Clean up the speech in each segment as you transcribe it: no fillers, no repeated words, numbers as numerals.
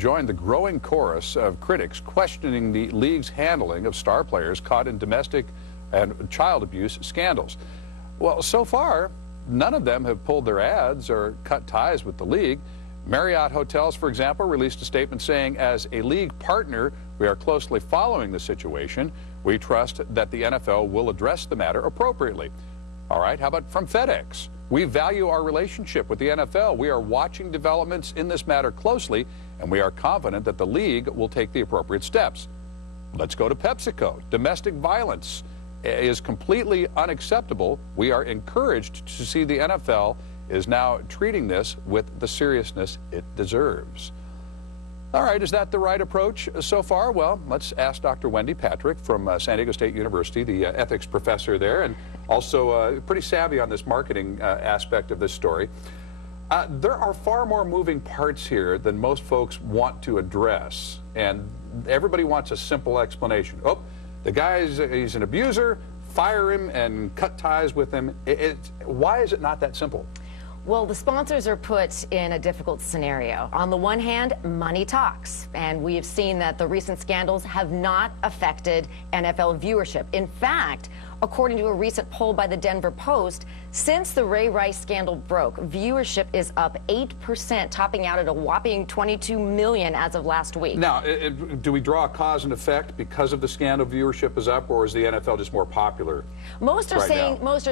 joined the growing chorus of critics questioning the league's handling of star players caught in domestic and child abuse scandals. Well, so far, none of them have pulled their ads or cut ties with the league. Marriott Hotels, for example, released a statement saying, as a league partner, we are closely following the situation. We trust that the NFL will address the matter appropriately. All right, how about from FedEx? We value our relationship with the NFL. We are watching developments in this matter closely, and we are confident that the league will take the appropriate steps. Let's go to PepsiCo. Domestic violence is completely unacceptable. We are encouraged to see the NFL is now treating this with the seriousness it deserves. All right, is that the right approach so far? Well, let's ask Dr. Wendy Patrick from San Diego State University, the ethics professor there, and also pretty savvy on this marketing aspect of this story. There are far more moving parts here than most folks want to address, and everybody wants a simple explanation. Oh, the guy's he's an abuser, fire him and cut ties with him. Why is it not that simple? Well, the sponsors are put in a difficult scenario. On the one hand, money talks, and we have seen that the recent scandals have not affected NFL viewership. In fact, according to a recent poll by the Denver Post, since the Ray Rice scandal broke, viewership is up 8%, topping out at a whopping 22 million as of last week. Now, do we draw a cause and effect because of the scandal? Viewership is up, or is the NFL just more popular? Most are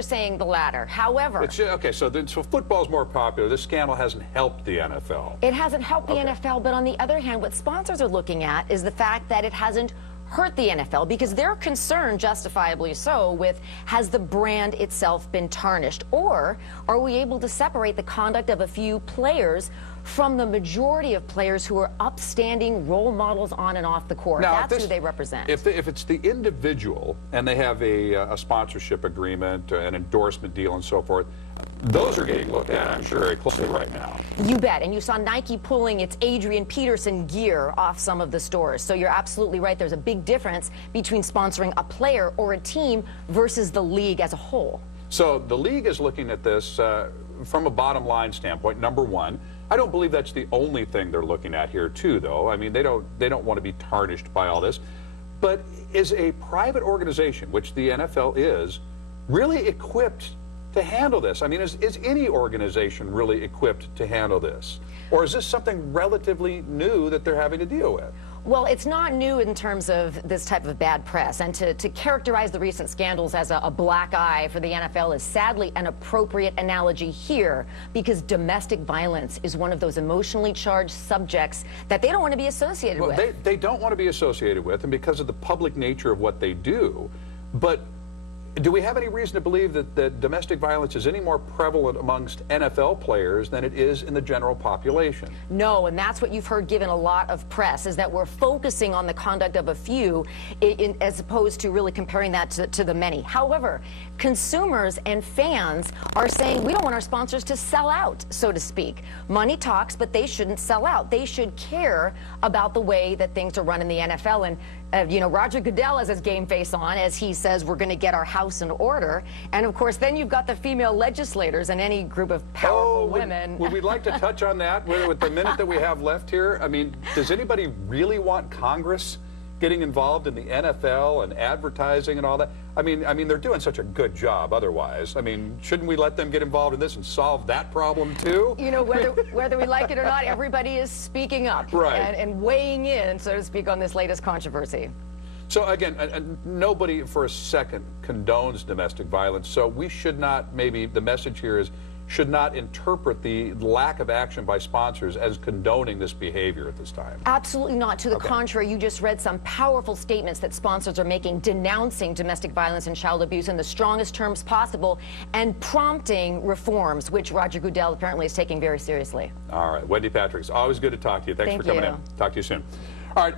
saying the latter. However, okay, so football's more popular. This scandal hasn't helped the NFL. It hasn't helped the NFL, but on the other hand, what sponsors are looking at is the fact that it hasn't hurt the NFL, because they're concerned, justifiably so, with has the brand itself been tarnished, or are we able to separate the conduct of a few players from the majority of players who are upstanding role models on and off the court? Now, that's who they represent. If it's the individual and they have a sponsorship agreement, an endorsement deal, and so forth, those are getting looked at, I'm sure, very closely right now. You bet. And you saw Nike pulling its Adrian Peterson gear off some of the stores. So you're absolutely right. There's a big difference between sponsoring a player or a team versus the league as a whole. So the league is looking at this from a bottom line standpoint. Number one, I don't believe that's the only thing they're looking at here, too, though. I mean, they don't want to be tarnished by all this. But is a private organization, which the NFL is, really equipped to handle this? I mean, is any organization really equipped to handle this? Or is this something relatively new that they're having to deal with? Well, it's not new in terms of this type of bad press, and to characterize the recent scandals as a black eye for the NFL is sadly an appropriate analogy here, because domestic violence is one of those emotionally charged subjects that they don't want to be associated with. They don't want to be associated with, and because of the public nature of what they do. But do we have any reason to believe that domestic violence is any more prevalent amongst NFL players than it is in the general population? No, and that's what you've heard given a lot of press, is that we're focusing on the conduct of a few as opposed to really comparing that to the many. However, consumers and fans are saying we don't want our sponsors to sell out, so to speak. Money talks, but they shouldn't sell out. They should care about the way that things are run in the NFL. And you know, Roger Goodell has his game face on as he says we're going to get our house in order. And of course, then you've got the female legislators and any group of powerful women. Would we like to touch on that with the minute that we have left here? I mean, does anybody really want Congress getting involved in the NFL and advertising and all that? I mean, they're doing such a good job otherwise. I mean, shouldn't we let them get involved in this and solve that problem too? You know, whether we like it or not, everybody is speaking up and weighing in, so to speak, on this latest controversy. So again, nobody for a second condones domestic violence, so we should not, maybe the message here is, should not interpret the lack of action by sponsors as condoning this behavior at this time. Absolutely not. To the contrary, you just read some powerful statements that sponsors are making denouncing domestic violence and child abuse in the strongest terms possible and prompting reforms, which Roger Goodell apparently is taking very seriously. All right. Wendy Patrick, it's always good to talk to you. Thanks for coming in. Talk to you soon. All right.